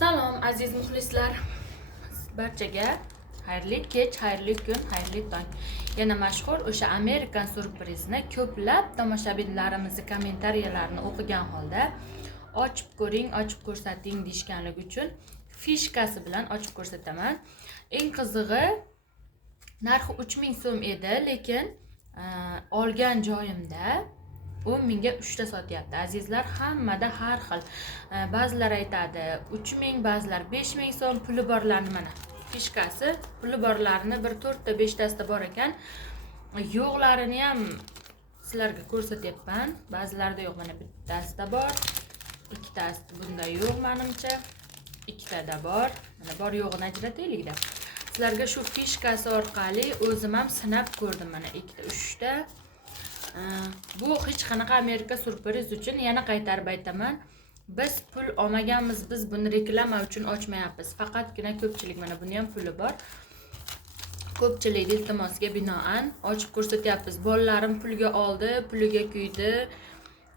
Salom aziz muxlislar. Barchaga xayrli kech, xayrli kun, xayrli tong. Yana mashhur o'sha Amerikan surprizini ko'plab tomoshabinlarimiz kommentariyalarini o'qigan holda ochib ko'ring, ochib ko'rsating deyishganligi uchun fishkasi bilan ochib ko'rsataman. Eng qizig'i narxi 3000 so'm edi, lekin olgan joyimda 10 mingga 3 ta sotyapti. Azizlar, hammada har xil. Ba'zilar aytadi 3000, ba'zilar 5000 so'm puli borlarni mana fishkasi, puli borlarini bir 4 ta 5 tasida bor ekan. Yo'qlarini ham sizlarga ko'rsatyapman. Ba'zilarida yo'q, mana bittasida bor, ikkitasida bunda yo'q menimcha. Ikkitada bor. Mana bor yo'g'ini ajrataylik-da. Sizlarga shu fishkasi orqali o'zim ham sinab ko'rdim. Mana 2 ta, 3 ta. Bu hech qanaqa Amerika surpriz uchun yana qaytarib aytaman. Biz pul olmaganmiz, biz buni reklama uchun ochmayapmiz. Faqatgina ko'pchilik mana buni ham puli bor. Ko'pchilik iltimosiga binoan ochib ko'rsatyapmiz. Bolalarim pulga oldi, puliga kuydi.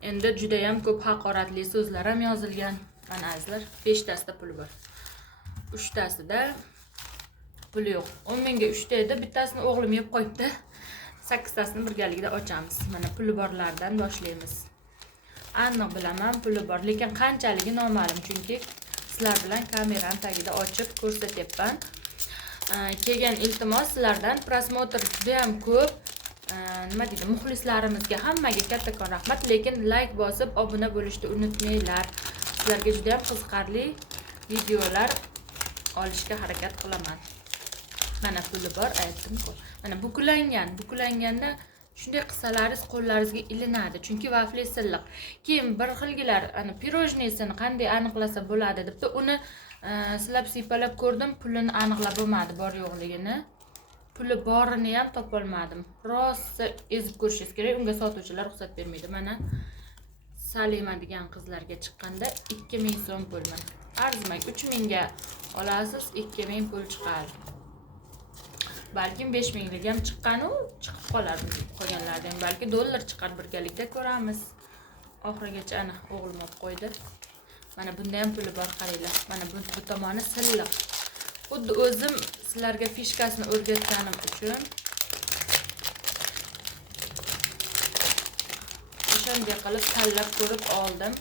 Endi juda ham ko'p haqoratli so'zlar ham yozilgan. Mana azizlar, 5 tasida puli bor. 3 tasida puli yo'q. 10 mingga 3 ta edi, bittasini o'g'lim yeb qo'yibdi. 8 tasini birgalikda ochamiz. Mana puli borlardan boshlaymiz. Aniq bilaman puli bor, lekin qanchaligi noma'lum, chunki sizlar bilan kamerani tagida ochib ko'rsatyapman. Kelgan iltimos sizlardan prosmotr juda ham ko'p. Nima deydi, muxlislarimizga hammaga kattakon rahmat, lekin like bosib obuna bo'lishni unutmanglar. Sizlarga juda ham qiziqarli videolar olishga harakat qilaman. Mana puli bor, aytdim-ku. Mana buklanganda shunday qilsalaringiz qo'llaringizga ilinadi, chunki vafli silliq. Keyin bir xilgilar ana pirojniysini qanday aniqlasa bo'ladi debdi, uni silab siypalab ko'rdim, pulini aniqlab bo'lmadi, bor yo'qligini. Puli borini ham topolmadim. Rosa ezib ko'rishingiz kerak, unga sotuvchilar ruxsat bermaydi. Mana Salima degan qizlarga chiqqanda 2000 so'm pul. Mana arzimay 3000 ga olasiz, 2000 pul chiqadi. Balkim 5000lik ham chiqqanu chiqib qolar, qolganlardan balki dollar chiqar, birgalikda ko'ramiz. Oxirigacha ana o'g'lim olib qo'ydi. Mana bunda ham puli bor, qaranglar. Mana bu tomoni silliq. Xuddi o'zim sizlarga fishkasini o'rgatganim uchun o'shanday qilib tanlab ko'rib oldim.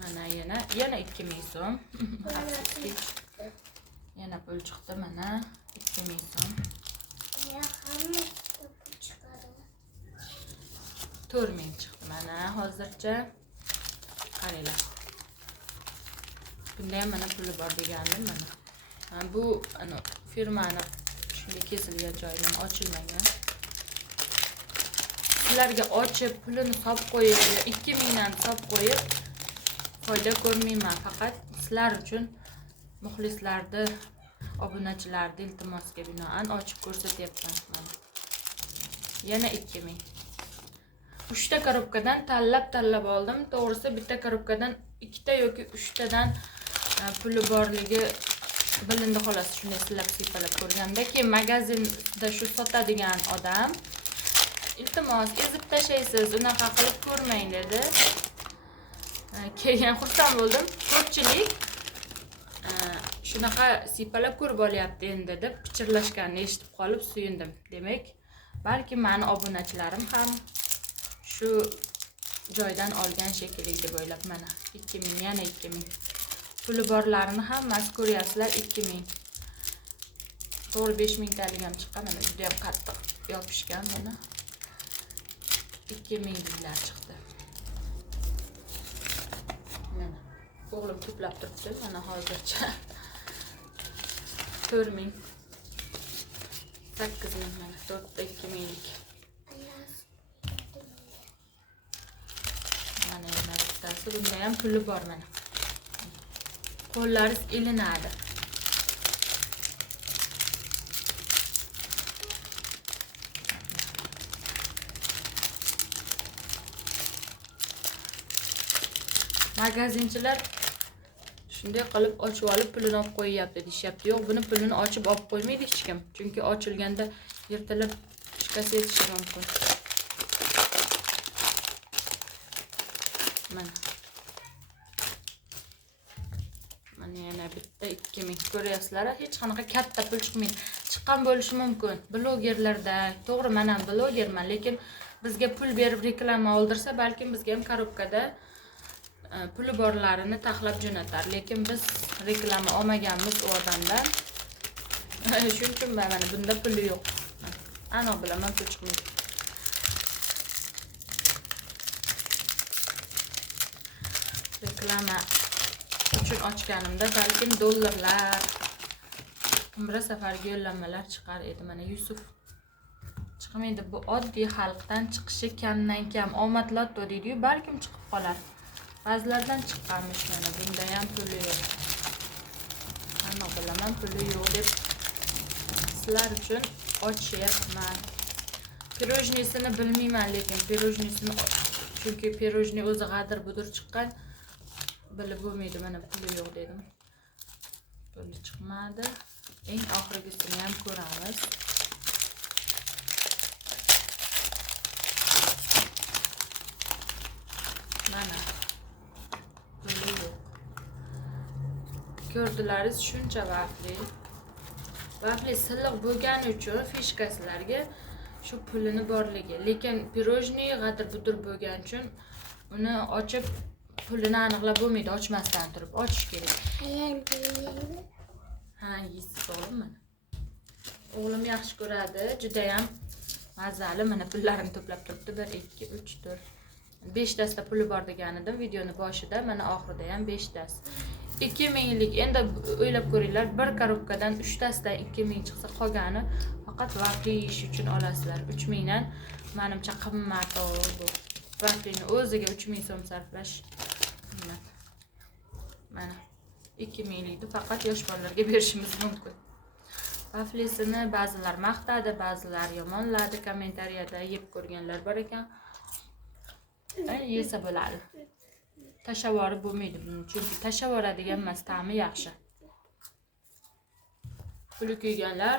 Mana yana 2000 so'm. Yana pul chiqdi, mana 2000 so'm. 4000 chiqdi mana hozircha. Qaranglar. Bunda ham mana puli bor degandim mana. Bu ana firmani shunday kesilgan joyidan ochilmagan. Sizlarga ochib pulini solib qo'yib, 2000 dan solib qo'yib foyda ko'rmayman. Faqat sizlar uchun muxlislarni, obunachilarni iltimosiga binoan ochib ko'rsatyapman mana. Yana 2000. 3 ta korobkadan tanlab oldim. To'g'risi bitta korobkadan 2 ta yoki 3 tadan puli borligi bilindi xolos, shunday silab siypalab ko'rganda. Keyin magazinda shu sotadigan odam iltimos ezib tashlaysiz, unaqa qilib ko'rmang dedi. Keyin xursand bo'ldim. Ko'pchilik shunaqa siypalab ko'rib olyapti endi deb pichirlashganini eshitib qolib suyundim. Demak, balki meni obunachilarim ham shu joydan olgan shekilli deb o'ylab, mana 2000, yana 2000. Puli borlarini hammasi ko'ryapsizlar, 2000. To'g'ri 5000 talik ham chiqqan, mana juda ham qattiq yopishgan buni. 2000 liklar chiqdi. Mana o'g'lim to'plab turibdi, mana hozircha 4000. 8000 mana 4 ta 2000 lik. Mana yana bittasi, bunda ham puli bor mana. Qo'llaringiz ilinadi. Magazinchilar shunday qilib ochib olib pulini olib qo'yyapti deyapti. Yo'q, buni pulini ochib olib qo'ymaydi hech kim. Chunki ochilganda yirtilib shikast yetishi mumkin. Mana Yana bitta 2000 ko'ryapsizlar. Hech qanaqa katta pul chiqmaydi. Chiqqan bo'lishi mumkin. Blogerlarda, to'g'ri, men ham blogerman, lekin bizga pul berib reklama oldirsa, balkim bizga ham korobkada puli borlarini taxlab jo'natar. Lekin biz reklama olmaganmiz u odamdan. Shuning uchun mana bunda puli yo'q. Ana bilaman, pul chiqmaydi. Reklama uchun ochganimda balkim dollarlar, umra safariga yo'llanmalar chiqar edi. Mana Yusuf chiqmaydi. Bu oddiy xalqdan chiqishi kamdan kam. Omad lotto deydi-yu, balkim chiqib qolar. Ba'zilardan chiqqanmish. Mana bunda ham puli yo'q. Ana bilaman, puli yo'q deb sizlar uchun ochyapman. Pirojnisini bilmayman, lekin pirojnisini, chunki pirojni o'zi g'adir budur chiqqan. Bilib bo'lmaydi, mana puli yo'q dedim. Puli chiqmadi. Eng oxirgisini ham ko'ramiz. Mana puli yo'q. Ko'rdilaringiz, shuncha vafli. Vafli silliq bo'lgani uchun fishkasilarga shu pulini borligi. Lekin pirojni g'adir budur bo'lgani uchun uni ochib pulini aniqlab bo'lmaydi, ochmasdan turib ochish kerak. Ha, yeysiz o'g'lim. O'g'lim yaxshi ko'radi, juda ham mazali. Mana pullarini to'plab turibdi. 1 2 3 4 5 tasda puli bor degan edim videoni boshida, mana oxirida ham 5 tas. 2000 lik. Endi o'ylab ko'ringlar, bir korobkadan 3 tasda 2000 chiqsa, qolgani faqat vafli yeyish uchun olasizlar. 3000 dan menimcha qimmat bu. Vaflini o'ziga 3000 so'm sarflash. Mana 2000 likni faqat yosh bolalarga berishimiz mumkin. Vaflisini ba'zilar maqtadi, ba'zilar yomonladi. Kommentariyada yeb ko'rganlar bor ekan. Yesa bo'ladi. Tashavvori bo'lmaydi buning, chunki tashavoradigan emas, ta'mi yaxshi. Puli kuyganlar,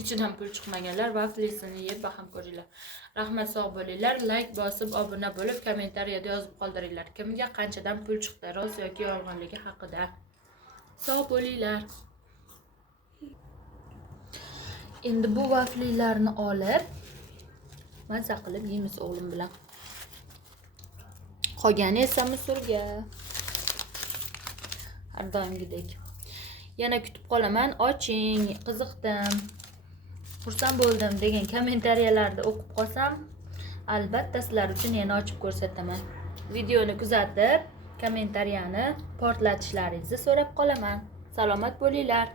ichidan pul chiqmaganlar vaflisini yeb baham ko'ringlar. Rahmat, sog' bo'linglar. Like bosib, obuna bo'lib, kommentariyada yozib qoldiringlar. Kimga qanchadan pul chiqdi, rost yoki yolg'onligi haqida. Sog' bo'linglar. Endi bu vaflilarni olib mazza qilib yeymiz o'g'lim bilan. Qolgani esa Misurga. Har doimgidek. Yana kutib qolaman, oching, qiziqdim, xursand bo'ldim degan kommentariyalarni o'qib qolsam, albatta sizlar uchun yana ochib ko'rsataman. Videoni kuzatib, kommentariyani portlatishlaringizni so'rab qolaman. Salomat bo'linglar.